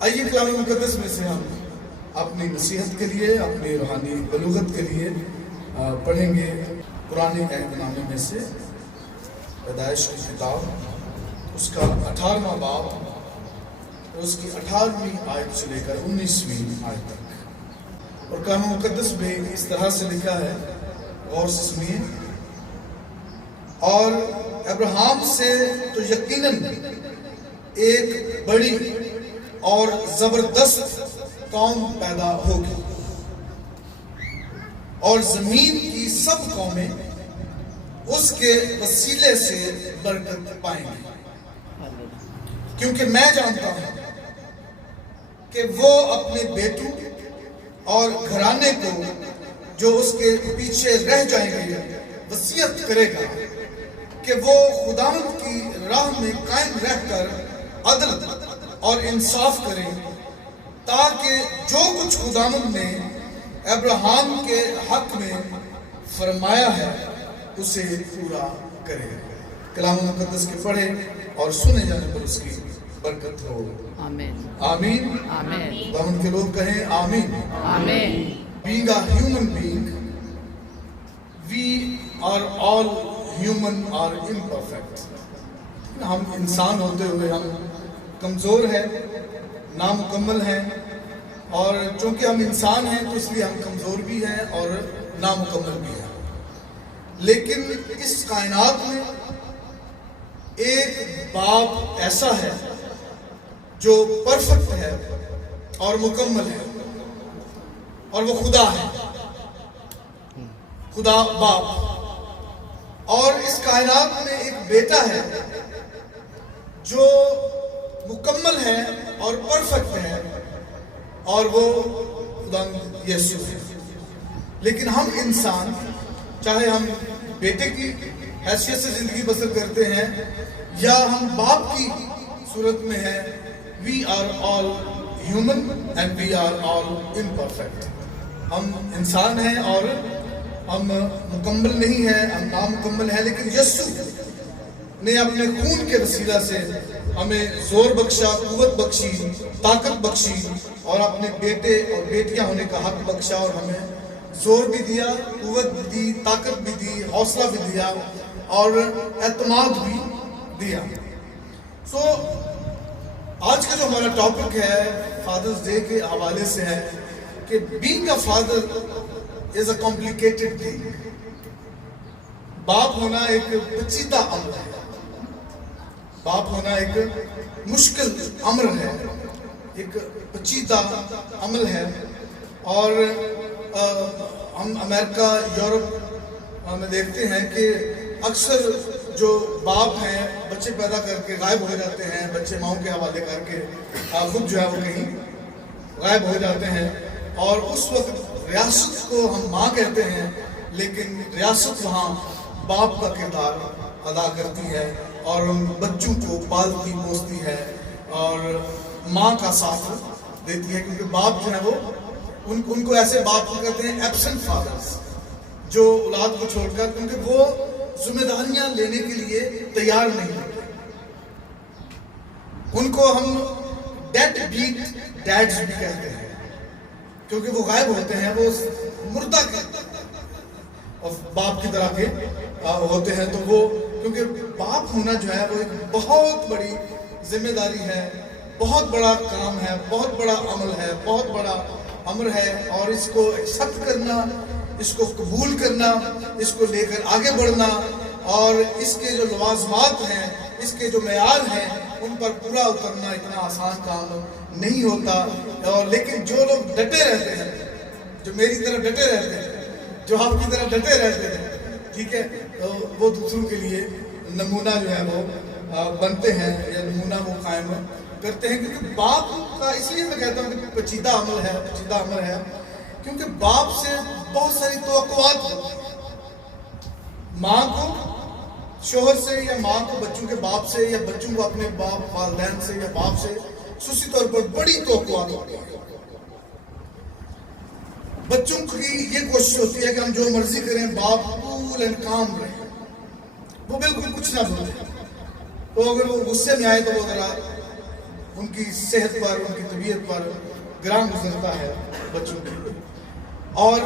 آئیے کلام مقدس میں سے ہم اپنی نصیحت کے لیے، اپنی روحانی بلوغت کے لیے پڑھیں گے قرآن عہد نامے میں سے پیدائش کی کتاب، اس کا 18واں باب اور اس کی 18ویں آیت سے لے کر 19ویں آیت تک۔ اور کلام مقدس میں اس طرح سے لکھا ہے، غور سے سنیے۔ اور ابراہیم سے تو یقیناً ایک بڑی اور زبردست قوم پیدا ہوگی، اور زمین کی سب قومیں اس کے وسیلے سے برکت پائیں گی، کیونکہ میں جانتا ہوں کہ وہ اپنے بیٹوں اور گھرانے کو جو اس کے پیچھے رہ جائیں گے وصیت کرے گا کہ وہ خداوند کی راہ میں قائم رہ کر عدل اور انصاف کریں، تاکہ جو کچھ خداوند نے ابراہیم کے حق میں فرمایا ہے اسے پورا کرے۔ کلام مقدس کے پڑھے اور سنے جانے پر اس کی برکت ہو۔ آمین آمین آمین۔ خداوند کے لوگ کہیں آمین آمین۔ Being a human being, we are all human or imperfect. ہم انسان ہوتے ہوئے ہم کمزور ہیں، نامکمل ہیں، اور چونکہ ہم انسان ہیں تو اس لیے ہم کمزور بھی ہیں اور نامکمل بھی ہیں۔ لیکن اس کائنات میں ایک باپ ایسا ہے جو پرفیکٹ ہے اور مکمل ہے، اور وہ خدا ہے، خدا باپ۔ اور اس کائنات میں ایک بیٹا ہے جو مکمل ہے اور پرفیکٹ ہے، اور وہ خدا یسوع ہے۔ لیکن ہم انسان، چاہے ہم بیٹے کی حیثیت سے زندگی بسر کرتے ہیں یا ہم باپ کی صورت میں ہیں، we are all human and we are all imperfect۔ ہم انسان ہیں اور ہم مکمل نہیں ہیں، ہم نامکمل ہیں، لیکن یسوع نے اپنے خون کے وسیلہ سے ہمیں زور بخشا، قوت بخشی، طاقت بخشی، اور اپنے بیٹے اور بیٹیاں ہونے کا حق بخشا، اور ہمیں زور بھی دیا، قوت بھی دی، طاقت بھی دی، حوصلہ بھی دیا، اور اعتماد بھی دیا۔ سو آج کا جو ہمارا ٹاپک ہے فادرز ڈے کے حوالے سے ہے کہ being a father is a complicated thing۔ باپ ہونا ایک پیچیدہ امر ہے، باپ ہونا ایک مشکل امر ہے، ایک پیچیدہ عمل ہے۔ اور ہم امریکہ، یورپ میں دیکھتے ہیں کہ اکثر جو باپ ہیں بچے پیدا کر کے غائب ہو جاتے ہیں، بچے ماؤں کے حوالے کر کے خود جو ہے وہ کہیں غائب ہو جاتے ہیں، اور اس وقت ریاست کو ہم ماں کہتے ہیں، لیکن ریاست وہاں باپ کا کردار ادا کرتی ہے، اور ان بچوں کو پالتی پوستی ہے اور ماں کا ساتھ دیتی ہے، کیونکہ باپ جو ہے وہ ان کو ایسے باپ کو کہتے ہیں ایبسنٹ فادرز، جو اولاد کو چھوڑ کر، کیونکہ وہ ذمہ داریاں لینے کے لیے تیار نہیں ہوتے۔ ان کو ہم ڈیڈ بیٹ ڈیڈز بھی کہتے ہیں، کیونکہ وہ غائب ہوتے ہیں، وہ مردہ کے باپ کی طرح کے ہوتے ہیں۔ تو وہ کیونکہ باپ ہونا جو ہے وہ ایک بہت بڑی ذمہ داری ہے، بہت بڑا کام ہے، بہت بڑا عمل ہے، بہت بڑا امر ہے، اور اس کو ایکسپٹ کرنا، اس کو قبول کرنا، اس کو لے کر آگے بڑھنا، اور اس کے جو لوازمات ہیں، اس کے جو معیار ہیں، ان پر پورا اترنا اتنا آسان کام نہیں ہوتا۔ اور لیکن جو لوگ ڈٹے رہتے ہیں، جو میری طرح ڈٹے رہتے ہیں، جو آپ کی طرح ڈٹے رہتے ہیں، ٹھیک ہے، تو وہ دوسروں کے لیے نمونہ جو ہے وہ بنتے ہیں، یا نمونہ وہ قائم کرتے ہیں۔ کیونکہ باپ کا، اس لیے میں کہتا ہوں کہ پیچیدہ عمل ہے، پیچیدہ عمل ہے، کیونکہ باپ سے بہت ساری توقعات ہوتی ہیں۔ ماں کو شوہر سے، یا ماں کو بچوں کے باپ سے، یا بچوں کو اپنے باپ والدین سے یا باپ سے خصوصی طور پر بڑی توقعات ہوتی ہیں۔ بچوں کی یہ کوشش ہوتی ہے کہ ہم جو مرضی کریں، باپ کول اینڈ کام رہے، وہ بالکل کچھ نہ بولے، تو اگر وہ غصے میں آئے تو وہ ذرا ان کی صحت پر، ان کی طبیعت پر گراں گزرتا ہے بچوں کی، اور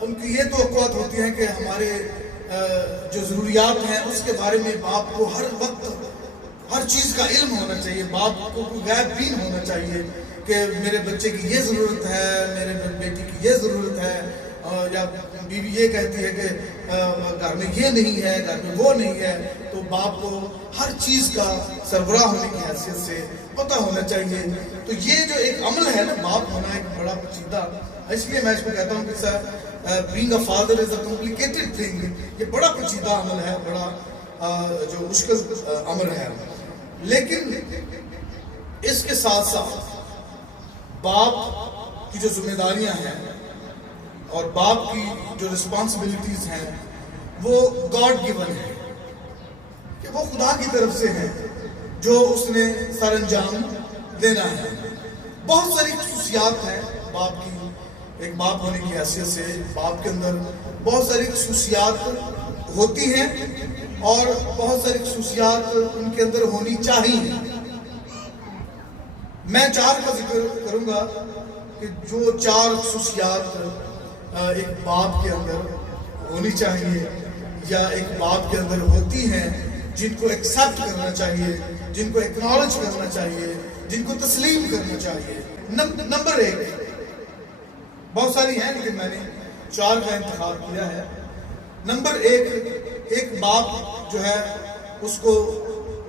ان کی یہ توقعات ہوتی ہیں کہ ہمارے جو ضروریات ہیں اس کے بارے میں باپ کو ہر وقت ہر چیز کا علم ہونا چاہیے، باپ کو کوئی غیب بین ہونا چاہیے کہ میرے بچے کی یہ ضرورت ہے، میرے بیٹی کی یہ ضرورت ہے، یا بیوی یہ کہتی ہے کہ گھر میں یہ نہیں ہے، گھر میں وہ نہیں ہے، تو باپ کو ہر چیز کا سربراہ ہونے کی حیثیت سے پتہ ہونا چاہیے۔ تو یہ جو ایک عمل ہے نا باپ ہونا، ایک بڑا پیچیدہ، اس لیے میں اس کو کہتا ہوں کہ سر being a father is a complicated thing، یہ بڑا پیچیدہ عمل ہے، بڑا جو مشکل عمل ہے، لیکن اس کے ساتھ ساتھ باپ کی جو ذمہ داریاں ہیں اور باپ کی جو رسپانسبلٹیز ہیں وہ گاڈ گیون ہے، کہ وہ خدا کی طرف سے ہے جو اس نے سر انجام دینا ہے۔ بہت ساری خصوصیات ہیں باپ کی، ایک باپ ہونے کی حیثیت سے باپ کے اندر بہت ساری خصوصیات ہوتی ہیں اور بہت ساری خصوصیات ان کے اندر ہونی چاہیے۔ میں 4 کا ذکر کروں گا کہ جو 4 خصوصیات ایک باپ کے اندر ہونی چاہیے یا ایک باپ کے اندر ہوتی ہیں، جن کو ایکسیپٹ کرنا چاہیے، جن کو ایکنالج کرنا چاہیے، جن کو تسلیم کرنا چاہیے۔ نمبر 1، بہت ساری ہیں لیکن میں نے 4 کا انتخاب کیا ہے۔ نمبر 1، ایک باپ جو ہے اس کو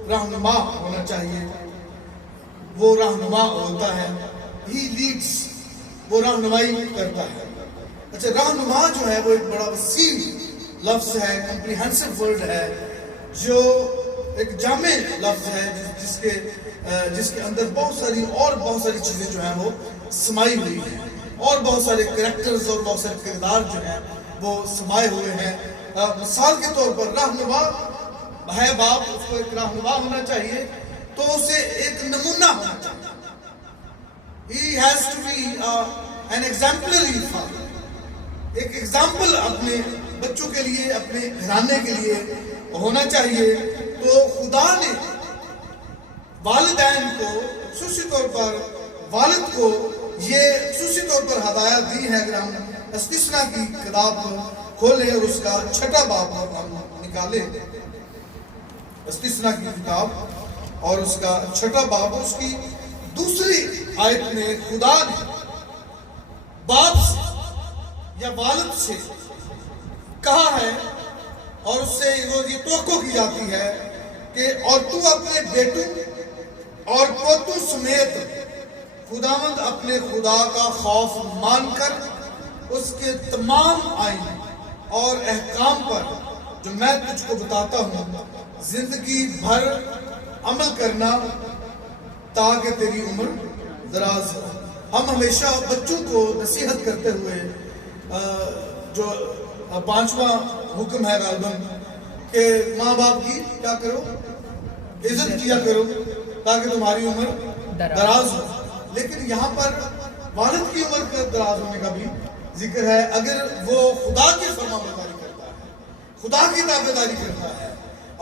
رہنما ہونا چاہیے، وہ رہنما ہوتا ہے، ہی لیڈس، وہ رہنمائی کرتا ہے۔ اچھا، رہنما جو ہے وہ ایک بڑا وسیع لفظ ہے، کمپریہنسو ورڈ ہے، جو ایک جامع لفظ ہے جس کے اندر بہت ساری چیزیں جو ہیں وہ سمائی ہوئی ہیں، اور بہت سارے کریکٹرز اور بہت سارے کردار جو ہیں وہ سمائے ہوئے ہیں۔ مثال کے طور پر رہنما ہے باپ، اس کو ایک رہنما ہونا چاہیے، تو اسے ایک نمونہ ہونا چاہیے۔ He has to be an exemplary father، ایک ایگزامپل اپنے بچوں کے لیے، اپنے گھرانے کے لیے ہونا چاہیے۔ تو خدا نے والدین کو خصوصی طور پر، والد کو یہ خصوصی طور پر ہدایت دی ہے۔ اگر ہم استثنا کی کتاب کھولیں اور اس کا 6واں باب ہم نکالیں، استثنا کی کتاب اور اس کا 6واں باب، اس کی 2 آیت میں خدا نے باپ سے یا والد سے کہا ہے، اور اس سے یہ توقع کی جاتی ہے کہ اور تو اپنے بیٹوں اور پوتوں سمیت خداوند اپنے خدا کا خوف مان کر اس کے تمام آئین اور احکام پر جو میں تجھ کو بتاتا ہوں زندگی بھر عمل کرنا، تاکہ تیری عمر دراز ہو۔ ہم ہمیشہ بچوں کو نصیحت کرتے ہوئے جو 5واں حکم ہے غالباً کہ ماں باپ کی کیا کرو، عزت کیا کرو تاکہ تمہاری عمر دراز ہو۔ لیکن یہاں پر والد کی عمر کا دراز ہونے کا بھی ذکر ہے، اگر وہ خدا کی فرمانبرداری کرتا ہے، خدا کی تابعداری کرتا ہے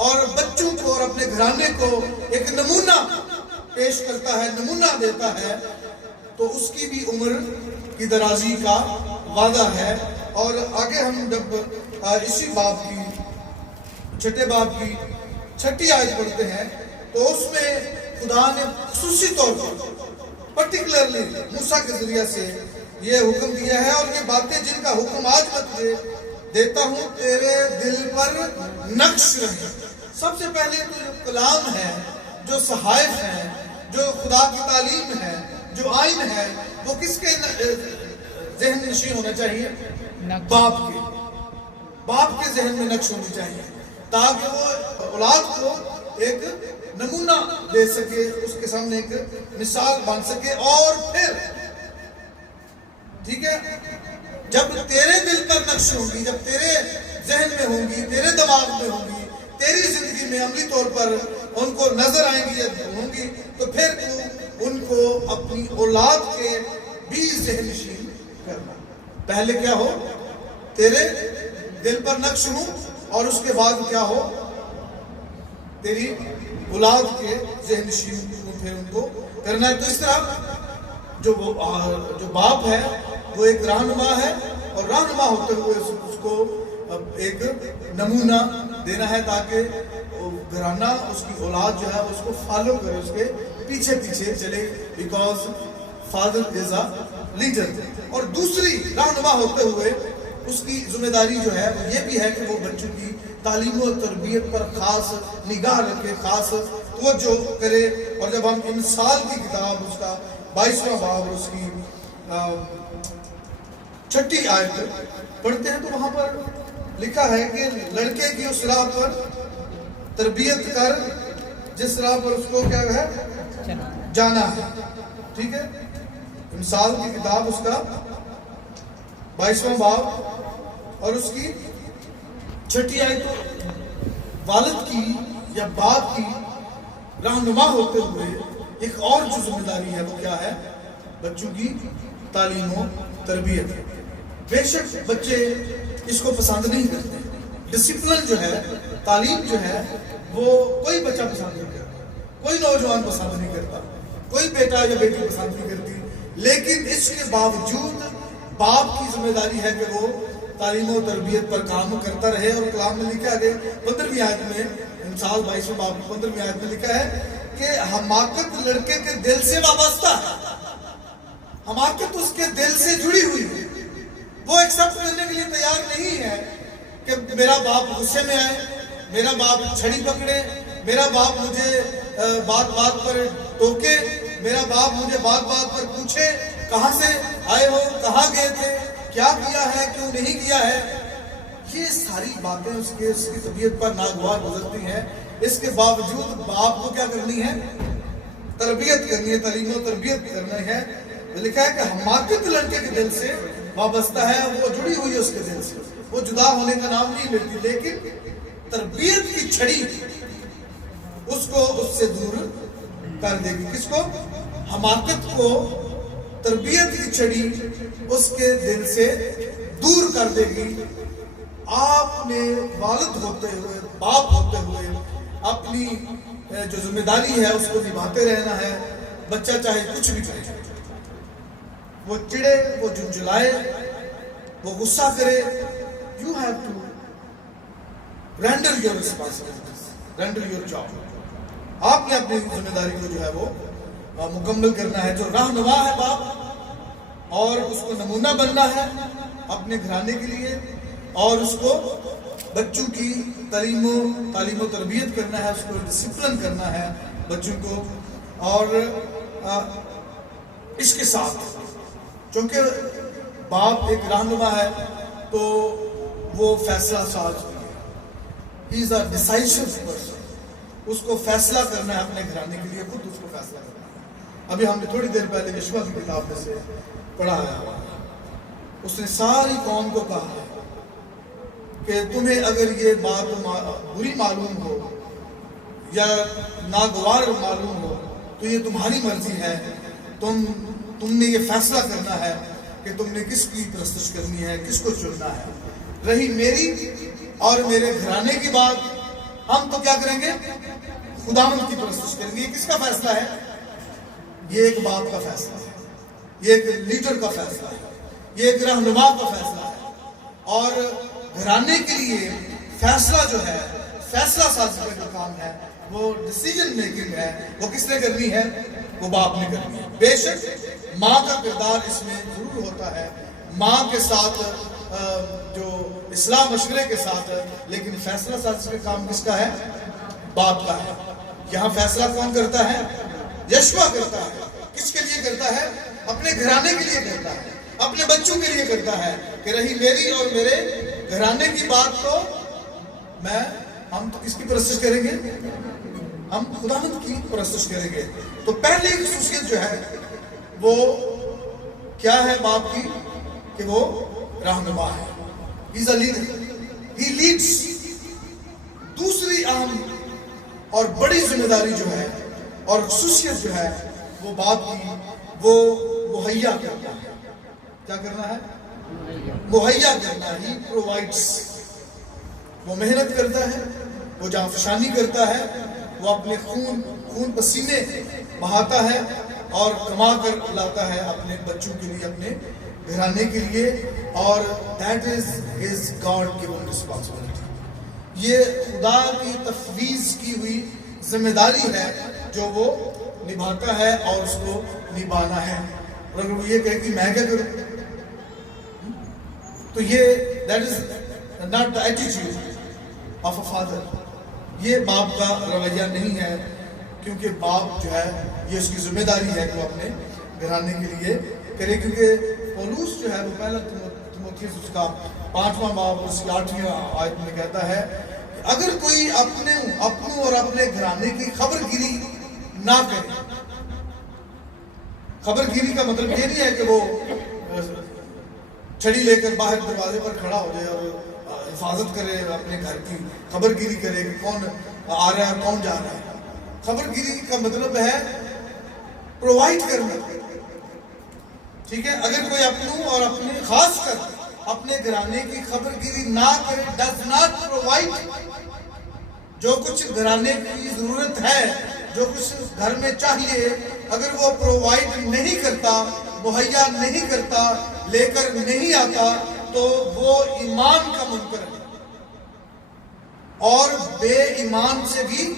اور بچوں کو اور اپنے گھرانے کو ایک نمونہ پیش کرتا ہے، نمونہ دیتا ہے، تو اس کی بھی عمر کی درازی کا وعدہ ہے۔ اور آگے ہم جب اسی باب کی 6 باب کی 6 آیت پڑھتے ہیں تو اس میں خدا نے خصوصی طور پر پرٹیکولرلی موسیٰ کے ذریعے سے یہ حکم دیا ہے، اور یہ باتیں جن کا حکم آج میں تجھے دیتا ہوں تیرے دل پر نقش رہے۔ سب سے پہلے تو جو کلام ہے، جو صحائف ہیں، جو خدا کی تعلیم ہے، جو آئین ہے، وہ کس کے ذہن نشین ہونا چاہیے؟ باپ کے ذہن میں نقش ہونی چاہیے، تاکہ وہ اولاد کو ایک نمونہ دے سکے، اس کے سامنے ایک مثال بن سکے۔ اور پھر ٹھیک ہے، جب تیرے دل پر نقش ہوں گی، جب تیرے ذہن میں ہوں گی، تیرے دماغ میں ہوں گی، تیری زندگی میں عملی طور پر ان کو نظر آئیں گی یا ہوں گی، تو پھر تو ان کو اپنی اولاد کے بھی ذہن نشین کرنا۔ پہلے کیا ہو؟ تیرے دل پر نقش ہوں، اور اس کے بعد کیا ہو؟ تیری اولاد کے ذہن نشین پھر ان کو کرنا ہے. تو اس طرح جو باپ ہے وہ ایک رہنما ہے، اور رہنما ہوتے ہوئے اس کو ایک نمونہ دینا ہے تاکہ گھرانہ اس کی اولاد جو ہے اس کو فالو کرے، اس کے پیچھے پیچھے چلے، because father is a leader. اور دوسری رہنما ہوتے ہوئے اس کی ذمہ داری جو ہے وہ یہ بھی ہے کہ وہ بچوں کی تعلیم و تربیت پر خاص نگاہ رکھے، خاص توجہ کرے. اور جب ہم امثال کی کتاب اس کا 22واں باب اور اس کی 6 آیت پڑھتے ہیں تو وہاں پر لکھا ہے کہ لڑکے کی اس راہ پر تربیت کر جس راہ پر اس کو کیا ہے جانا ہے. ٹھیک ہے، امثال کی کتاب اس کا 22واں باب اور اس کی 6 آیت. والد کی یا باپ کی رہنما ہوتے ہوئے ایک اور جو ذمہ داری ہے وہ کیا ہے؟ بچوں کی تعلیم و تربیت. بے شک بچے اس کو پسند نہیں کرتے. ڈسپلن جو ہے، تعلیم جو ہے، وہ کوئی بچہ پسند نہیں کرتا، کوئی نوجوان پسند نہیں کرتا، کوئی بیٹا یا بیٹی پسند نہیں کرتی. لیکن اس کے باوجود باپ کی ذمہ داری ہے کہ وہ تعلیم و تربیت پر کام کرتا رہے. اور کلام میں لکھا ہے 15ویں آیت میں، امثال 22 باب 15ویں آیت میں لکھا ہے کہ حماقت لڑکے کے دل سے وابستہ ہے. حماقت اس کے دل سے جڑی ہوئی ہے. وہ ایکسپٹ کرنے کے لیے تیار نہیں ہے کہ میرا باپ غصے میں آئے، میرا باپ چھڑی پکڑے، میرا باپ مجھے بات بات پر ٹوکے، میرا باپ مجھے بات بات پر پوچھے کہاں سے آئے ہو، کہاں گئے تھے، کیا کیا ہے، کیوں نہیں کیا ہے. یہ ساری باتیں اس کی طبیعت پر ناگوار گزرتی ہیں. اس کے باوجود باپ کو کیا کرنی ہے؟ تربیت کرنی ہے، تعلیم و تربیت کرنی ہے. لکھا ہے کہ حماقت لڑکے کے دل سے وابستہ ہے، وہ جڑی ہوئی ہے اس کے دل سے، وہ جدا ہونے کا نام نہیں لیتی. لیکن تربیت کی چھڑی اس کو اس سے دور کر دے گی. کس کو؟ حماقت کو تربیت کی چھڑی اس کے دل سے دور کر دے گی. آپ نے والد ہوتے ہوئے، باپ ہوتے ہوئے اپنی جو ذمہ داری ہے اس کو نبھاتے رہنا ہے. بچہ چاہے کچھ بھی کرے، وہ چڑے، وہ جھنجھلائے، وہ غصہ کرے، you have to render your responsibilities, render your job. آپ نے اپنی ذمہ داری کو جو ہے وہ مکمل کرنا ہے. جو رہنما ہے باپ، اور اس کو نمونہ بننا ہے اپنے گھرانے کے لیے، اور اس کو بچوں کی تعلیم و تربیت کرنا ہے، اس کو ڈسپلن کرنا ہے بچوں کو. اور اس کے ساتھ چونکہ باپ ایک رہنما ہے تو وہ فیصلہ ساز بھی ہے. ہی از اے ڈیسائسو پرسن. اس کو فیصلہ کرنا ہے اپنے گھرانے کے لیے، خود اس کو فیصلہ کرنا ہے. ابھی ہم نے تھوڑی دیر پہلے یشوع کی کتاب میں سے پڑھا ہے، اس نے ساری قوم کو کہا ہے کہ تمہیں اگر یہ بات بری معلوم ہو یا ناگوار معلوم ہو تو یہ تمہاری مرضی ہے. تم نے یہ فیصلہ کرنا ہے کہ تم نے کس کی پرستش کرنی ہے، کس کو چننا ہے. رہی میری اور میرے گھرانے کی بات، ہم تو کیا کریں گے؟ خداوند کی پرستش کریں گے. یہ کس کا فیصلہ ہے؟ یہ ایک باپ کا فیصلہ ہے، یہ ایک لیڈر کا فیصلہ ہے، یہ ایک رہنما کا فیصلہ ہے. اور گھرانے کے لیے فیصلہ جو ہے، فیصلہ سازی کا جو کام ہے، وہ ڈیسیجن میکنگ ہے، وہ کس نے کرنی ہے؟ وہ باپ نے کرنی ہے. بے شک ماں کا کردار اس میں ضرور ہوتا ہے، ماں کے ساتھ جو اصلاح مشورے کے ساتھ، لیکن فیصلہ سازی کا کام کس کا ہے؟ باپ کا ہے. یہاں فیصلہ کون کرتا ہے؟ یشوع کرتا ہے. کس کے لیے کرتا ہے؟ اپنے گھرانے کے لیے کرتا ہے، اپنے بچوں کے لیے کرتا ہے کہ رہی میری اور میرے گھرانے کی بات تو ہم تو کس کی پرستش کریں گے؟ ہم خداوند کی پرستش کریں گے. تو پہلی خصوصیت جو ہے وہ کیا ہے باپ کی؟ کہ وہ رہنما ہے. He is a leader. He leads. دوسری اہم اور بڑی ذمہ داری جو ہے اور خصوصیت جو ہے وہ باپ کی، وہ مہیا کرنا ہے. کیا کرنا ہے؟ مہیا کرنا. He provides. وہ محنت کرتا ہے، وہ جانفشانی کرتا ہے، وہ اپنے خون پسینے بہاتا ہے اور کما کر لاتا ہے اپنے بچوں کے لیے، اپنے گھرانے کے لیے، اور that is his God given responsibility. یہ خدا کی تفویض کی ہوئی ذمہ داری ہے جو وہ نبھاتا ہے اور اس کو نبھانا ہے۔ اور اگر وہ یہ کہے کہ میں کیا کروں، تو یہ that is not the attitude of a father, یہ باپ کا رویہ نہیں ہے، کیونکہ باپ جو ہے یہ اس کی ذمہ داری ہے کہ وہ اپنے گھرانے کے لیے کرے۔ کیونکہ پولوس جو ہے وہ پہلا تیموتھیوس اس کا 5واں باب اس کی 8ویں آیت میں کہتا ہے کہ اگر کوئی اپنوں اور اپنے گھرانے کی خبر گیری نہ کرے۔ خبر گیری کا مطلب یہ نہیں ہے کہ وہ چھڑی لے کر باہر دروازے پر کھڑا ہو جائے اور حفاظت کرے اپنے گھر کی، خبر گیری کرے کہ کون آ رہا ہے کون جا رہا ہے۔ خبر گیری کا مطلب ہے پرووائڈ کرنا، ٹھیک ہے۔ اگر کوئی اپنوں اور اپنے خاص کر اپنے گھرانے کی خبر گیری نہ کرے، ڈز ناٹ پرووائڈ، جو کچھ گھرانے کی ضرورت ہے، جو کچھ گھر میں چاہیے، اگر وہ پرووائڈ نہیں کرتا، مہیا نہیں کرتا، لے کر نہیں آتا، تو وہ ایمان کا منکر ہے اور بے ایمان سے بھی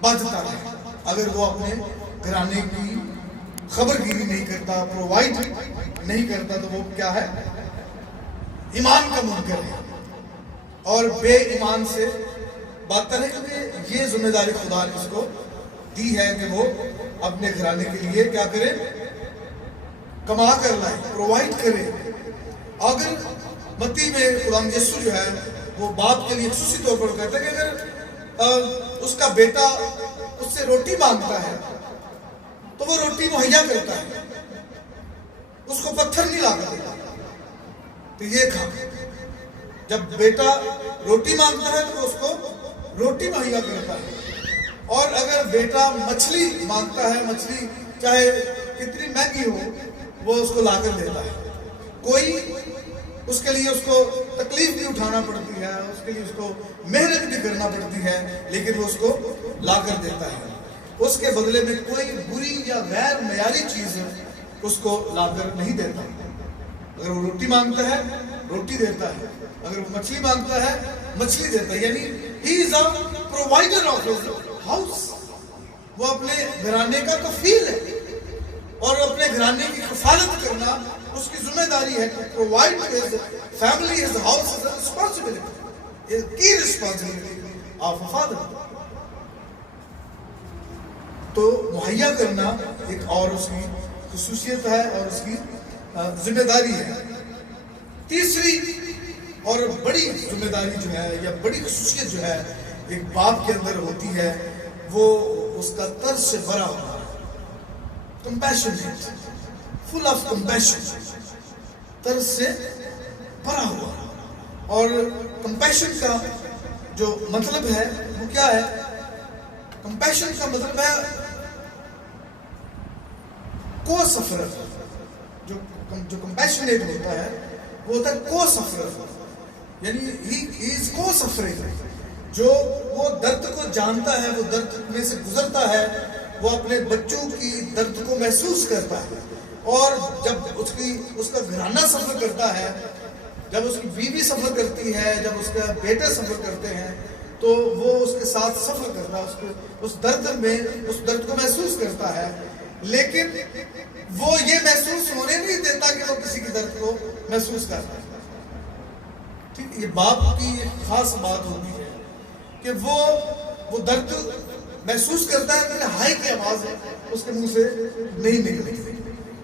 بدتر ہے۔ اگر وہ اپنے گھرانے کی خبر گیری نہیں کرتا، پرووائڈ نہیں کرتا، تو وہ کیا ہے؟ ایمان کا منکر ہے اور بے ایمان سے بدتر ہے، کیونکہ یہ ذمہ داری خدا نے اس کو دی ہے کہ وہ اپنے گھرانے کے لیے کیا کرے؟ کما کر لائے، پرووائڈ کرے۔ اگر متی میں خدا یسوع جو ہے وہ باپ کے لیے خصوصی طور پر کہتا ہے کہ اگر اس کا بیٹا اس سے روٹی مانگتا ہے تو وہ روٹی مہیا کرتا ہے، اس کو پتھر نہیں لا کر دیتا تو یہ کھا۔ جب بیٹا روٹی مانگتا ہے تو اس کو روٹی مہیا کرتا ہے، اور اگر بیٹا مچھلی مانگتا ہے، مچھلی چاہے کتنی مہنگی ہو، وہ اس کو لا کر دیتا ہے۔ کوئی اس کے لیے اس کو تکلیف بھی اٹھانا پڑتی ہے، اس کے لیے اس کو محنت بھی کرنا پڑتی ہے، لیکن وہ اس کو لا کر دیتا ہے۔ اس کے بدلے میں کوئی بری یا غیر معیاری چیز اس کو لا کر نہیں دیتا۔ اگر وہ روٹی مانگتا ہے روٹی دیتا ہے، اگر وہ مچھلی مانگتا ہے مچھلی دیتا ہے، یعنی he is a provider of his house۔ وہ اپنے گھرانے کا کفیل ہے، اور اپنے گھرانے کی کفالت کرنا اس کی ذمہ داری ہے۔ کہ provide his family, his house is a responsibility, a key responsibility of a father۔ تو مہیا کرنا ایک اور اس کی خصوصیت ہے اور اس کی ذمہ داری ہے۔ تیسری اور بڑی ذمہ داری جو ہے یا بڑی خصوصیت جو ہے ایک باپ کے اندر ہوتی ہے، وہ اس کا طرز سے بھرا ہوا ہے، compassionate، full of compassion، طرز سے بھرا ہوا۔ اور compassion کا جو مطلب ہے وہ کیا ہے؟ compassion کا مطلب ہے کو سفر۔ جو compassionate ہوتا ہے وہ ہوتا ہے کو سفر، یعنی he is کو سفرنگ، جو وہ درد کو جانتا ہے، وہ درد میں سے گزرتا ہے، وہ اپنے بچوں کی درد کو محسوس کرتا ہے۔ اور جب اس کا گھرانہ سفر کرتا ہے، جب اس کی بیوی سفر کرتی ہے، جب اس کا بیٹے سفر کرتے ہیں، تو وہ اس کے ساتھ سفر کرتا ہے، اس درد کو محسوس کرتا ہے، لیکن وہ یہ محسوس ہونے نہیں دیتا کہ وہ کسی کی درد کو محسوس کرتا ہے۔ ٹھیک، یہ باپ کی ایک خاص بات ہوتی ہے کہ وہ درد محسوس کرتا ہے، لیکن ہائی کی آواز اس کے منہ سے نہیں نکلتی۔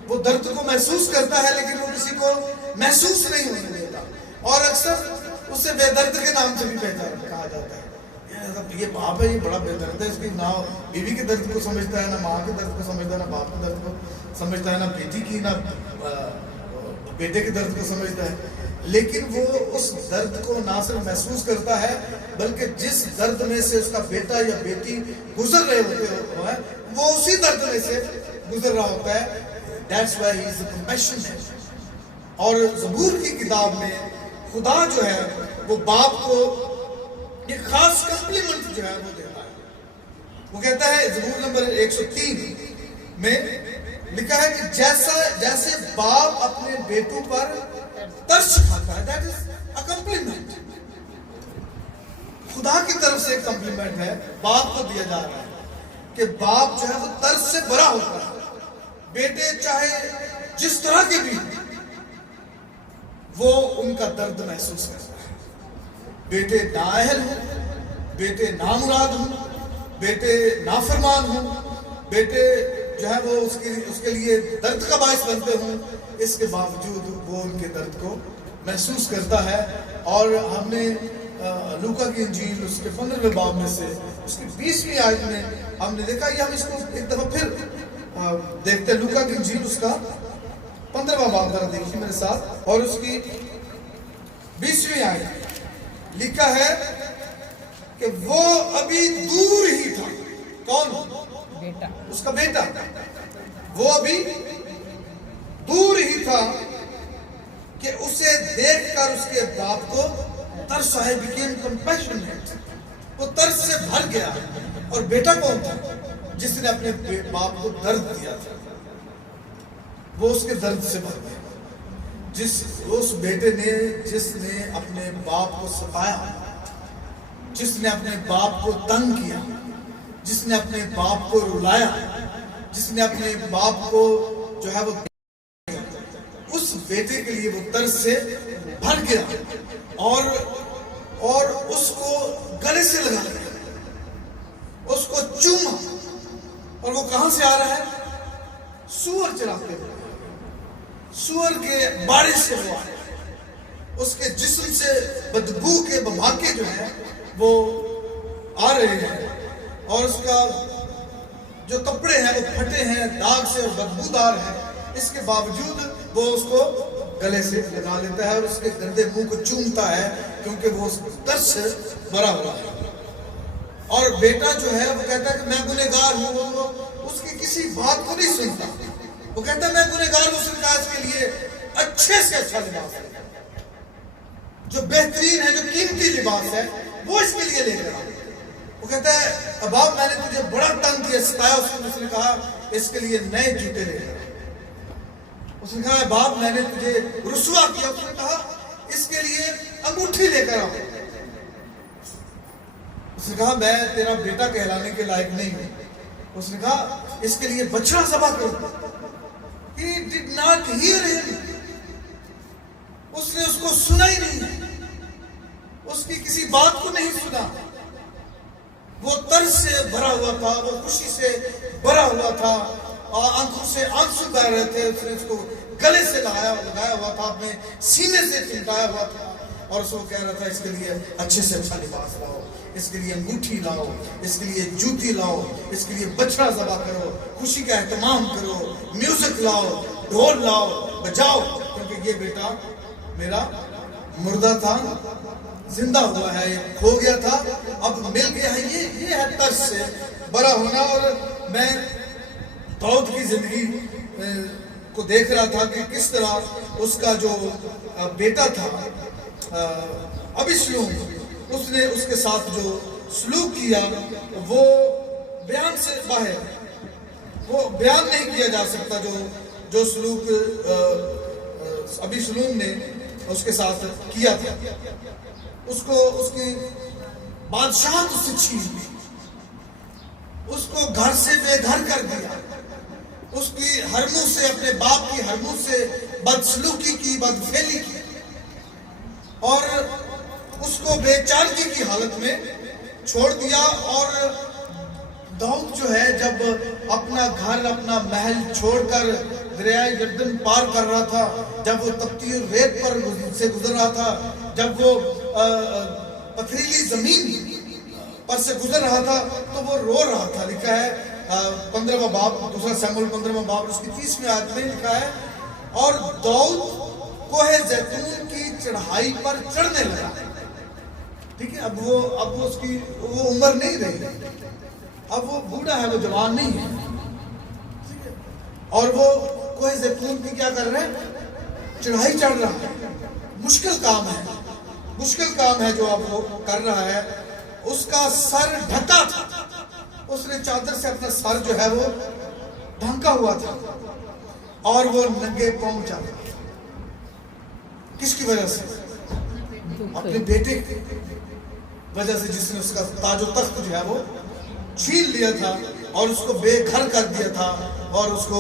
وہ درد کو محسوس کرتا ہے لیکن وہ کسی کو محسوس نہیں ہونے دیتا، اور اکثر اس سے بے درد کے نام سے بھی کہا جاتا ہے یہ باپ ہے، یہ بڑا بے درد ہے، اس کی نہ بیوی کے درد کو سمجھتا ہے، نہ ماں کے درد کو سمجھتا ہے، نہ باپ کے درد کو سمجھتا ہے، نہ بیٹی کی نہ بیٹے کے درد کو سمجھتا ہے۔ لیکن وہ اس درد کو نہ صرف محسوس کرتا ہے، بلکہ جس درد میں سے اس کا بیٹا یا بیٹی گزر رہے ہوتے ہیں وہ اسی درد میں سے گزر رہا ہوتا ہے۔ That's why he is a compassionate۔ اور زبور کی کتاب میں خدا جو ہے وہ باپ کو ایک خاص کمپلیمنٹ جو ہے وہ دیتا ہے۔ وہ کہتا ہے زبور نمبر 103 میں لکھا ہے کہ جیسے باپ اپنے بیٹوں پر ترس کھاتا ہے. That is a complement. خدا کی طرف سے ایک کمپلیمنٹ ہے باپ کو دیا جا رہا ہے کہ باپ جو ہے وہ ترس سے بھرا ہوتا ہے. بیٹے چاہے جس طرح کے بھی وہ ان کا درد محسوس کرتا ہے. بیٹے نااہل ہوں, بیٹے نامراد ہوں, بیٹے نافرمان ہوں, بیٹے جو ہے وہ اس کے لیے درد کا باعث بنتے ہوں, اس کے باوجود وہ ان کے درد کو محسوس کرتا ہے. اور ہم نے لوکا کی انجیل اس کے 15ویں باب میں سے اس کی 20ویں آیت میں ہم نے دیکھا, یہ ہم اس کو ایک دفعہ پھر دیکھتے ہیں. لوکا کی انجیل اس کا 15واں باب ذرا دیکھیے میرے ساتھ, اور اس کی 20ویں آیت لکھا ہے کہ وہ ابھی دور ہی تھا. کون؟ بیٹا, اس کا بیٹا. وہ ابھی دور ہی تھا کہ اسے دیکھ کر اس کے باپ کو ترس آئے. became compassionate. وہ ترس سے بھر گیا. اور بیٹا کون تھا؟ جس نے اپنے باپ کو درد دیا تھا, وہ اس کے درد سے بھر گیا. اس بیٹے نے جس نے اپنے باپ کو ستایا, جس نے اپنے باپ کو تنگ کیا, جس نے اپنے باپ کو رلایا, جس نے اپنے باپ کو جو ہے وہ, اس بیٹے کے لیے وہ ترس سے بھر گیا اور اس کو گلے سے لگا لیا, اس کو چوما. اور وہ کہاں سے آ رہا ہے؟ سور چراتے ہوئے, سور کے باڑے سے وہ آ رہا ہے. اس کے جسم سے بدبو کے بھاکے جو ہیں وہ آ رہے ہیں, اور اس کا جو کپڑے ہیں وہ پھٹے ہیں, داغ سے اور بدبودار ہیں. اس کے باوجود وہ اس کو گلے سے لگا لیتا ہے اور اس کے گندے منہ کو چومتا ہے, کیونکہ وہ اس ترس سے بھرا ہوا ہے. اور بیٹا جو ہے وہ کہتا ہے کہ میں گنہگار ہوں. وہ اس کی کسی بات کو نہیں سنتا. وہ کہتا ہے میں گنہگار ہوں. اس نے کہا اس کے لیے اچھے سے اچھا لباس ہے, جو بہترین ہے, جو قیمتی لباس ہے, وہ اس کے لیے لے کر آ. وہ کہتا ہے باپ میں نے تجھے بڑا تنگ کیا, ستایا. اس نے کہا اس کے لیے نئے جوتے لے کر. اس نے کہا باپ میں نے تجھے رسوا کیا. اس نے کہا اس کے لیے انگوٹھی لے کر آؤ. اس نے کہا میں تیرا بیٹا کہلانے کے لائق نہیں ہوں. اس نے کہا اس کے لیے بچڑا ذبح کرو. He did not hear him. اس نے اس کو سنا ہی نہیں, اس کی کسی بات کو نہیں سنا. وہ ترس سے بھرا ہوا تھا, وہ خوشی سے بھرا ہوا تھا, اور آنکھوں سے آنسو بہ رہے تھے. اس نے اس کو گلے سے لگایا ہوا تھا, اپنے سینے سے چمٹایا ہوا تھا, اور اس کو کہہ رہا تھا اس کے لیے اچھے سے اچھا لباس لاؤ, اس کے لیے انگوٹھی لاؤ, اس کے لیے جوتی لاؤ, اس کے لیے بچڑا ذبح کرو, خوشی کا اہتمام کرو, میوزک لاؤ, ڈھول لاؤ, بجاؤ, کیونکہ یہ بیٹا میرا مردہ تھا, زندہ ہوا ہے, کھو گیا تھا, اب مل گیا ہے. یہ ہے ترس سے بڑا ہونا. اور میں داؤد کی زندگی کو دیکھ رہا تھا کہ کس طرح اس کا جو بیٹا تھا ابیسلوم, اس نے اس کے ساتھ جو سلوک کیا وہ بیان سے باہر, وہ بیان نہیں کیا جا سکتا. جو سلوک ابیسلوم نے اس کے ساتھ کیا تھا, اس کو اس کی بادشاہت اس سے چھین لی, اس کو گھر سے بے گھر کر دیا, اس کی حرموں سے, اپنے باپ کی حرموں سے بدسلوکی کی, بدفعلی کی, اور اس کو بے چارگی کی حالت میں چھوڑ دیا. اور داؤد جو ہے جب اپنا گھر, اپنا محل چھوڑ کر دریائے یردن پار کر رہا تھا, جب وہ تپتی ریت پر سے گزر رہا تھا, جب وہ پتھریلی زمین پر سے گزر رہا تھا, تو وہ رو رہا تھا. لکھا ہے 15واں باب, 2 سموئیل 15واں باب اس کی 30ویں آیت میں لکھا ہے, اور داؤد کوہ زیتون کی چڑھائی پر چڑھنے لگا. ٹھیک ہے, اب وہ اس کی وہ عمر نہیں رہی, اب وہ بوڑھا ہے, وہ جوان نہیں ہے. اور وہ کوہ زیتون کی کیا کر رہے ہیں؟ چڑھائی چڑھ رہا ہے. مشکل کام ہے, مشکل کام ہے جو اب وہ کر رہا ہے. اس کا سر ڈھکا تھا, اس نے چادر سے اپنا سر جو ہے وہ ڈھانکا ہوا تھا اور وہ ننگے پاؤں چلا. کس کی وجہ سے؟ اپنے بیٹے کی وجہ سے، جس نے اس کا تاج و تخت جو ہے وہ چھین لیا تھا اور اس کو بے گھر کر دیا تھا اور اس کو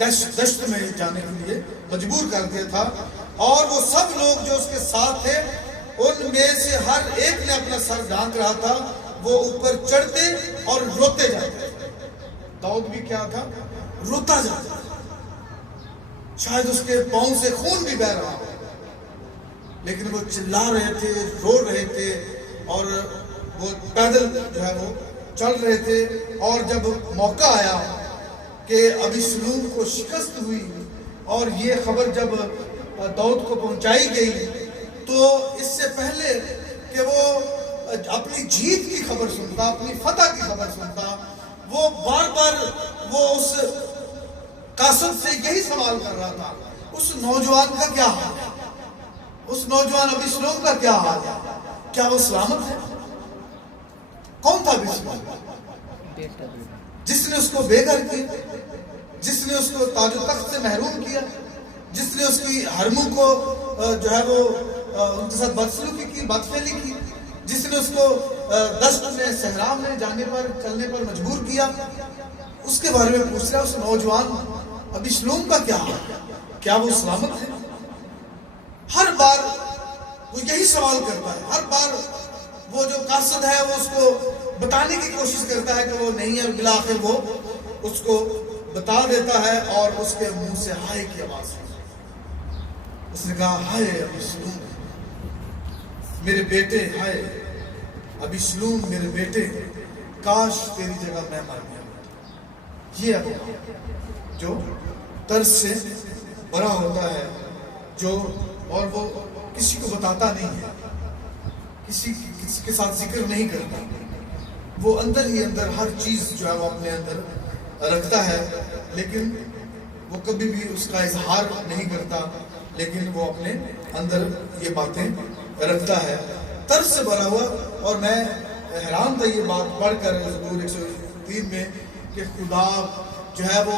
دشت میں جانے کے لیے مجبور کر دیا تھا. اور وہ سب لوگ جو اس کے ساتھ تھے، ان میں سے ہر ایک نے اپنا سر ڈھانک رہا تھا. وہ اوپر چڑھتے اور روتے جاتے. داؤد بھی کیا تھا؟ روتا جاتا. شاید اس کے پاؤں سے خون بھی بہہ رہا، لیکن وہ چلا رہے تھے، رو رہے تھے اور وہ پیدل جو ہے وہ چل رہے تھے. اور جب موقع آیا کہ ابیسلوم کو شکست ہوئی اور یہ خبر جب داؤد کو پہنچائی گئی، تو اس سے پہلے کہ وہ اپنی جیت کی خبر سنتا، اپنی فتح کی خبر سنتا، وہ بار بار وہ اس قاصد سے یہی سوال کر رہا تھا، اس نوجوان کا کیا حال ہے؟ اس نوجوان ابیسلوم کا کیا حال ہے؟ کیا وہ سلامت ہے؟ کون تھا ابیسلوم؟ جس نے اس کو بے گھر کیا، جس نے اس کو تاج و تخت سے محروم کیا، جس نے اس کی حرموں کو جو ہے وہ ان کے ساتھ بدسلوکی کی، بدفعلی کی، جس نے اس کو دشت میں صحرا میں جانے پر چلنے پر مجبور کیا. اس کے بارے میں پوچھ رہا ہے، اس نوجوان ابیسلوم کا کیا حال ہے؟ کیا وہ سلامت ہے؟ ہر بار وہ یہی سوال کرتا ہے. ہر بار وہ جو قاصد ہے وہ اس کو بتانے کی کوشش کرتا ہے کہ وہ نہیں ہے، اور بالآخر وہ اس کو بتا دیتا ہے اور اس کے منہ سے ہائے کی آواز ہے. اس نے کہا، ہائے ابیسلوم میرے بیٹے، ہائے ابیسلوم میرے بیٹے، کاش تیری جگہ میں مر گیا. یہ ابو جو طرز سے بڑا ہوتا ہے، جو اور وہ کسی کو بتاتا نہیں ہے، کسی کے ساتھ ذکر نہیں کرتا، وہ اندر ہی اندر ہر چیز جو ہے وہ اپنے اندر رکھتا ہے، لیکن وہ کبھی بھی اس کا اظہار نہیں کرتا، لیکن وہ اپنے اندر یہ باتیں رکھتا ہے. طرز سے بھرا ہوا. اور میں حیران تھا یہ بات پڑھ کر زبور 103 میں کہ خدا جو ہے وہ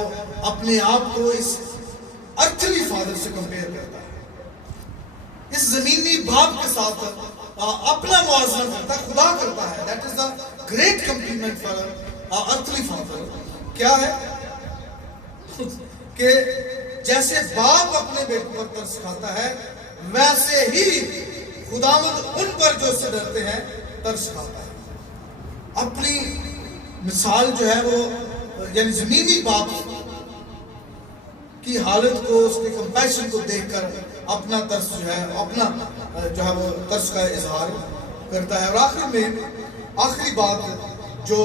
اپنے آپ کو اس ارتھلی فادر سے کمپیئر کرتا ہے، اس زمینی باپ کے ساتھ اپنا موازنہ کرتا ہے. خدا کرتا ہے. That is the great complement for earthly father. کیا ہے کہ جیسے باپ اپنے بیٹوں پر ترس کھاتا ہے، ویسے ہی خداوند ان پر جو سے ڈرتے ہیں ترس کھاتا ہے. اپنی مثال جو ہے وہ یعنی زمینی باپ کی حالت کو، اس کے کمپیشن کو دیکھ کر اپنا ترس جو ہے، اپنا جو ہے وہ ترس کا اظہار کرتا ہے. اور آخر میں آخری بات جو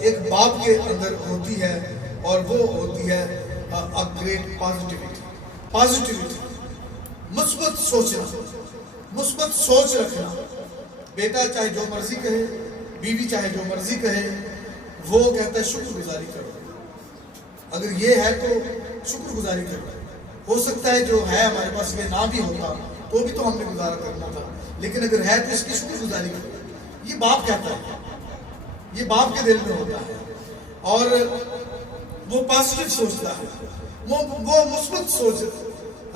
ایک باپ کے اندر ہوتی ہے، اور وہ ہوتی ہے گریٹ پازیٹیوٹی، مثبت سوچنا، مثبت سوچ رکھنا. بیٹا چاہے جو مرضی کہے، بیوی چاہے جو مرضی کہے، وہ کہتا ہے شکر گزاری کرو. اگر یہ ہے تو شکر گزاری کرو. ہو سکتا ہے جو ہے ہمارے پاس یہ نہ بھی ہوتا تو بھی تو ہم نے گزارا کرنا تھا، لیکن اگر ہے تو اس کی شکر گزاری کرو. یہ باپ کہتا ہے، یہ باپ کے دل میں ہوتا ہے. اور وہ پازیٹیو سوچتا ہے، وہ مثبت سوچ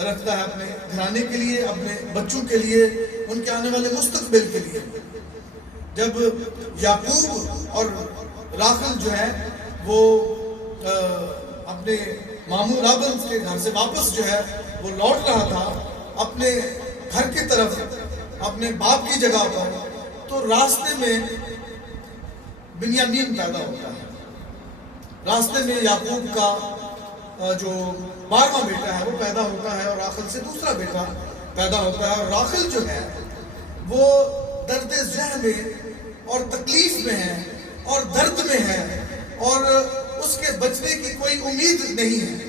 رکھتا ہے اپنے گھرانے کے لیے، اپنے بچوں کے لیے، ان کے آنے والے مستقبل کے لیے. جب یعقوب اور راحل جو ہے وہ اپنے ماموں لابن کے گھر سے واپس جو ہے وہ لوٹ رہا تھا اپنے گھر کی طرف، اپنے باپ کی جگہ پر، تو راستے میں بنیامین پیدا ہوتا ہے. راستے میں یعقوب کا جو 12واں بیٹا ہے وہ پیدا ہوتا ہے، اور راحل سے دوسرا بیٹا پیدا ہوتا ہے. اور راحل جو ہے وہ درد ذہن میں اور تکلیف میں ہے اور درد میں ہے، اور اس کے بچنے کی کوئی امید نہیں ہے،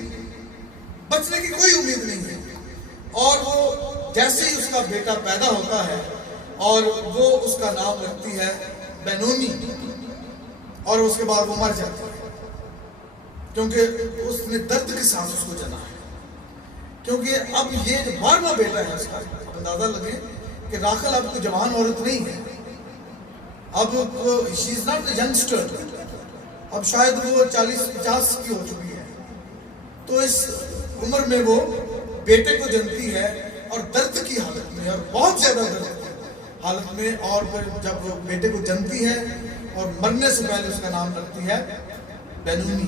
بچنے کی کوئی امید نہیں ہے. اور وہ جیسے ہی اس کا بیٹا پیدا ہوتا ہے اور وہ اس کا نام رکھتی ہے بینونی، اور اس کے بعد وہ مر جاتی ہے، کیونکہ اس نے درد کے ساتھ اس کو جنا ہے. کیونکہ اب یہ جو 12واں بیٹا ہے اس کا، اب اندازہ لگے کہ راحل اب کوئی جوان عورت نہیں ہے، اب شی از ناٹ اے ینگسٹر، اب شاید وہ 40-50 کی ہو چکی ہے، تو اس عمر میں وہ بیٹے کو جنتی ہے اور درد کی حالت میں، اور بہت زیادہ درد کی حالت میں، اور پھر جب وہ بیٹے کو جنتی ہے اور مرنے سے پہلے اس کا نام رکھتی ہے بینونی،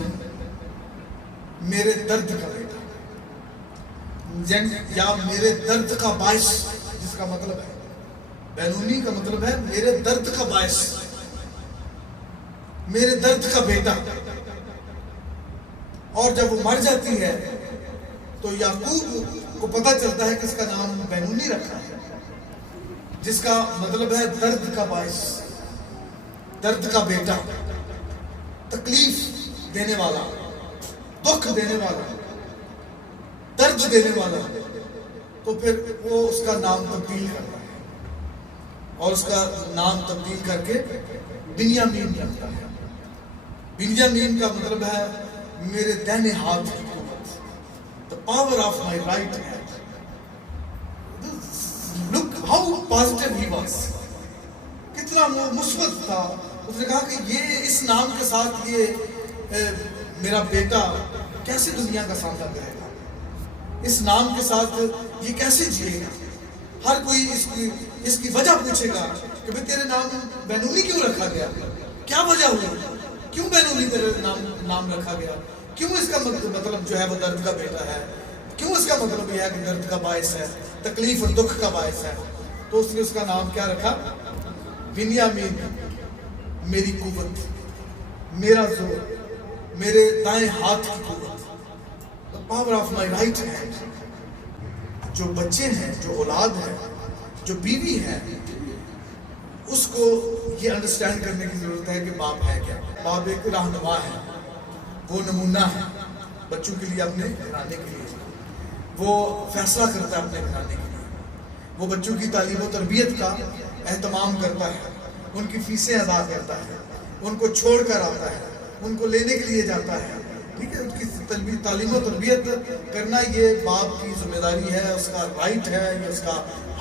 میرے درد کا بیٹا، یا میرے درد کا باعث، جس کا مطلب ہے بینونی کا مطلب ہے میرے درد کا باعث، میرے درد کا بیٹا۔ اور جب وہ مر جاتی ہے تو یعقوب کو پتہ چلتا ہے کہ اس کا نام بینونی رکھا ہے، جس کا مطلب ہے درد کا باعث، درد کا بیٹا، تکلیف دینے والا، دکھ دینے والا، درد دینے والا۔ تو پھر وہ اس کا نام تبدیل کرتا ہے، اور اس کا نام تبدیل کر کے بنیامین رکھتا ہے۔ بنیامین کا مطلب ہے میرے دائیں ہاتھ کی قوت، the power of my right hand۔ look how positive he was، کتنا مثبت تھا۔ اس نے کہا کہ یہ اس نام کے ساتھ یہ میرا بیٹا کیسے دنیا کا سامنا کرے گا، اس نام کے ساتھ یہ کیسے جیے گا۔ ہر کوئی اس کی وجہ پوچھے گا کہ بھئی تیرے نام بینونی کیوں رکھا گیا، کیا وجہ ہوئی، کیوں بینونی تیرے نام رکھا گیا، کیوں اس کا مطلب جو ہے وہ درد کا بیٹا ہے، کیوں اس کا مطلب یہ ہے کہ درد کا باعث ہے، تکلیف اور دکھ کا باعث ہے۔ تو اس نے اس کا نام کیا رکھا، بنیامین، میری قوت، میرا زور، میرے دائیں ہاتھ کی قوت، the power of my right hand۔ جو بچے ہیں، جو اولاد ہے، جو بیوی ہے، اس کو یہ انڈرسٹینڈ کرنے کی ضرورت ہے کہ باپ ہے کیا۔ باپ ایک رہنما ہے، وہ نمونہ ہے بچوں کے لیے، اپنے گھرانے کے لیے، وہ فیصلہ کرتا ہے اپنے گھرانے کے لیے، وہ بچوں کی تعلیم و تربیت کا اہتمام کرتا ہے، ان کی فیسیں ادا کرتا ہے، ان کو چھوڑ کر آتا ہے، ان کو لینے کے لیے جاتا ہے، ٹھیک ہے۔ ان کی تعلیم و تربیت کرنا یہ باپ کی ذمہ داری ہے، اس کا رائٹ ہے، یہ اس کا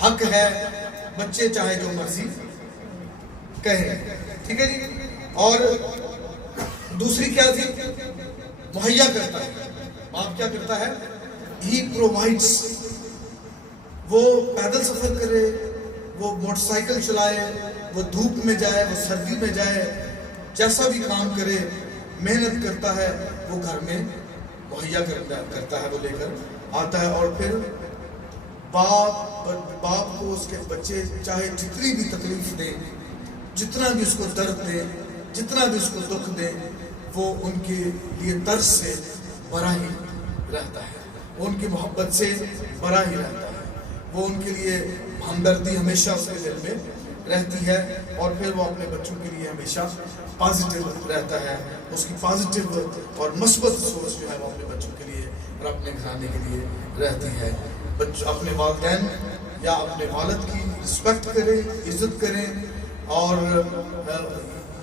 حق ہے، بچے چاہے جو مرضی کہیں، ٹھیک ہے جی۔ اور دوسری کیا تھی، مہیا کرتا ہے، باپ کیا کرتا ہے، ہی پرووائڈس۔ وہ پیدل سفر کرے، وہ موٹر سائیکل چلائے، وہ دھوپ میں جائے، وہ سردی میں جائے، جیسا بھی کام کرے، محنت کرتا ہے، وہ گھر میں مہیا کرتا ہے، وہ لے کر آتا ہے۔ اور پھر باپ کو اس کے بچے چاہے جتنی بھی تکلیف دیں، جتنا بھی اس کو درد دیں، جتنا بھی اس کو دکھ دیں، وہ ان کے لیے ترس سے بھرا ہی رہتا ہے، وہ ان کی محبت سے بھرا ہی رہتا ہے، وہ ان کے لیے ہمدردی ہمیشہ اس کے دل میں رہتی ہے۔ اور پھر وہ اپنے بچوں کے لیے ہمیشہ پازیٹیو رہتا ہے، اس کی پازیٹیو اور مثبت سوچ جو ہے وہ اپنے بچوں کے لیے اور اپنے گھرانے کے لیے رہتی ہے۔ اپنے والدین یا اپنے والد کی رسپیکٹ کریں، عزت کریں، اور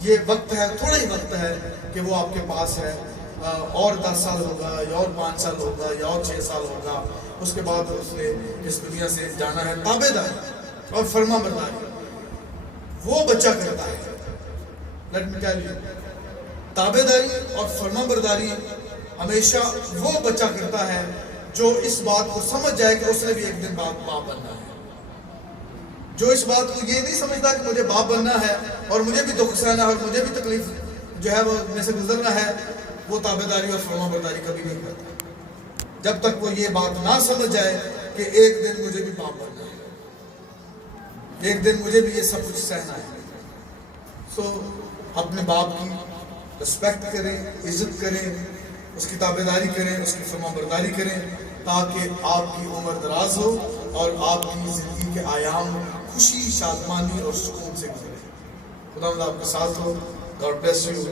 یہ وقت ہے، تھوڑا ہی وقت ہے کہ وہ آپ کے پاس ہے، اور 10 سال ہوگا یا اور 5 سال ہوگا یا اور 6 سال ہوگا، اس کے بعد اس نے اس دنیا سے جانا ہے۔ تابعداری اور فرما برداری وہ بچہ کرتا ہے، لیٹ می ٹیل یو، تابعداری اور فرما برداری ہمیشہ وہ بچہ کرتا ہے جو اس بات کو سمجھ جائے کہ اس نے بھی ایک دن باپ بننا ہے، جو اس بات کو یہ نہیں سمجھتا کہ مجھے باپ بننا ہے اور مجھے بھی دکھ سہنا ہے اور مجھے بھی تکلیف جو ہے وہ میں سے گزرنا ہے، وہ تابعداری اور فرما برداری کبھی نہیں کرتا جب تک وہ یہ بات نہ سمجھ جائے کہ ایک دن مجھے بھی باپ بننا ہے، ایک دن مجھے بھی یہ سب کچھ سہنا ہے۔ اپنے باپ کی رسپیکٹ کریں، عزت کریں، اس کی تابعداری کریں، اس کی فرما برداری کریں، تاکہ آپ کی عمر دراز ہو اور آپ کی زندگی کے ایام خوشی، شادمانی اور سکون سے گزرے۔ خدا آپ کے ساتھ ہو۔ God bless you.